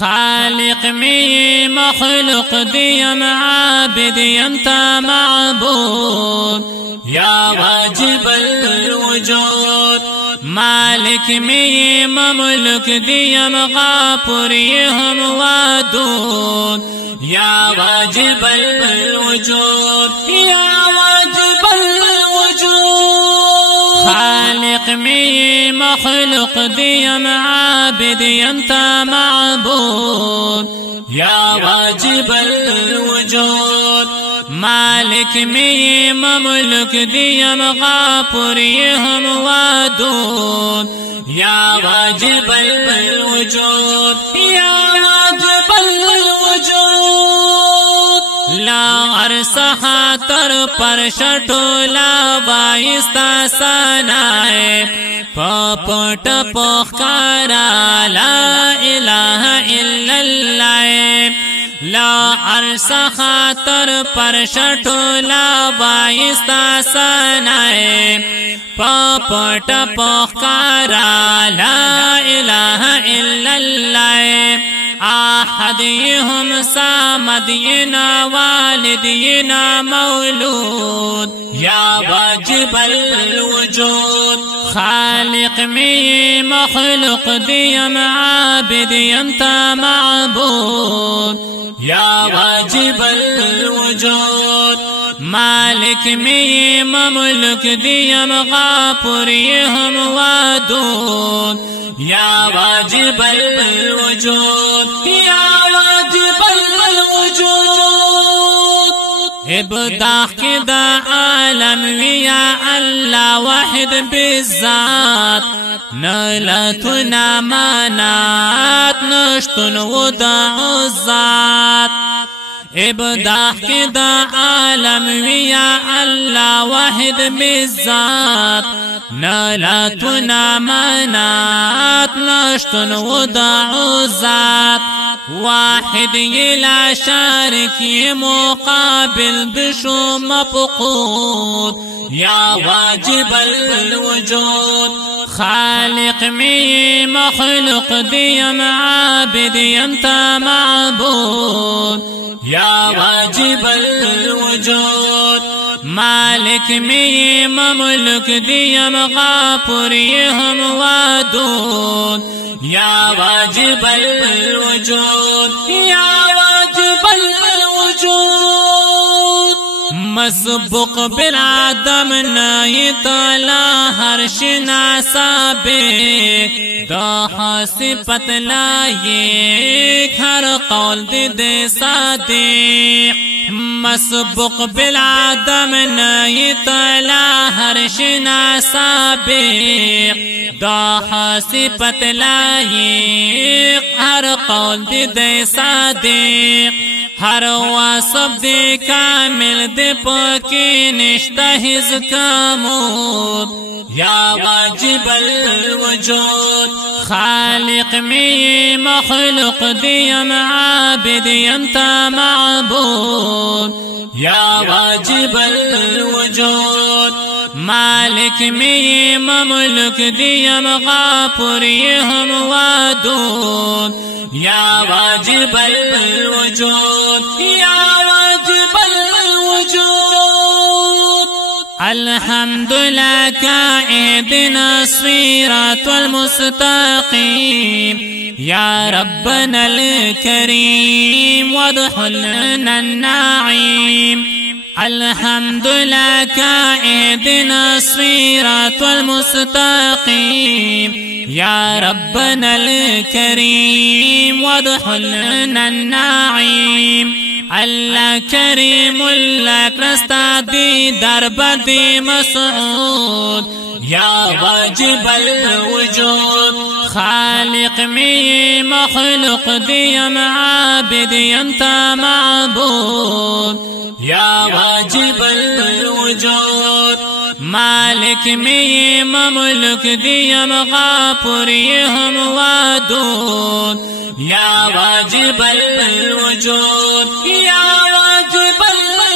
خالق می مخلوق دیم عابد یم تا معبود یا واجب الوجود مالک می مملک دیم غافر هم ودود یا واجب الوجود یا واجب الوجود خالق می مخلوق دیم عابد یم تا معبود یا واجب الوجود مالک می مملک دیم غافر هم ودود یا واجب الوجود یا واجب الوجود لا عرص خاطر پر شٹولا بایستا سنائے پپٹ پخکارا لا الہ الا اللہ لا عرص خاطر پر شٹولا بایستا سنائے پپٹ پخکارا لا الہ الا اللہ آحد هم صمد ینا والد ینا مولود یا واجب الوجود خالق می مخلوق دیم عابد یم تا معبود یا واجب الوجود مالک می مملک دیم غافر هم ودود یا واجب الوجود یا واجب الوجود ابداع کی دا عالم ویا اللہ واحد بالذات نلتنا منات نشتن ودع الذات ابداع کی دا عالم ویا اللہ واحد بالذات نلتنا منات نشتن ودع الذات واحد لا شارك مقابل بشو مفقود يا واجب الوجود خالق مي مخلوق ديم عابد يمتا معبود يا واجب الوجود مالك مي مملك ديم غافر يهم ودود يا واجب الوجود يا واجب الوجود مسبق بالعدم نايت لا هرش ناسابه دا صفت لايك هر قول دي صادق مسبق بالعدم نايت لا هرش ناسابق دا صفت لايق هر قول دي صادق ہر وصف دے کامل دے پاکی نشتہ ہز کامود یا واجب الوجود خالق می مخلوق دیم عابد یمتا معبود یا واجب الوجود مالک می مملک دیم غافر هم ودود یا واجب الوجود یا واجب الوجود الحمد لك اهدنا الصراط المستقيم يا ربنا الكريم وادخلنا النعيم الحمد لك اهدنا الصراط المستقيم يا ربنا الكريم وادخلنا النعيم الله كريم لك رستادي دربدي مسعود يا واجب الوجود خالق مي مخلوق ديم عابد يمتا معبود يا واجب الوجود مالك مي مملك ديم غافر هم ودود يا واجب الوجود يا واجب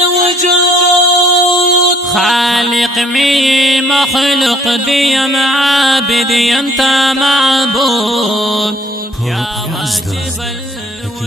الوجود خالق مي مخلوق ديم عابد يمتا معبود يا واجب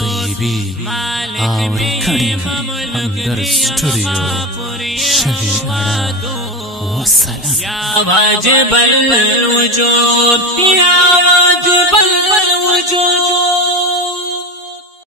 طيبي كريم همدر ستوديو شلي أرا والسلام يا واجب الوجود يا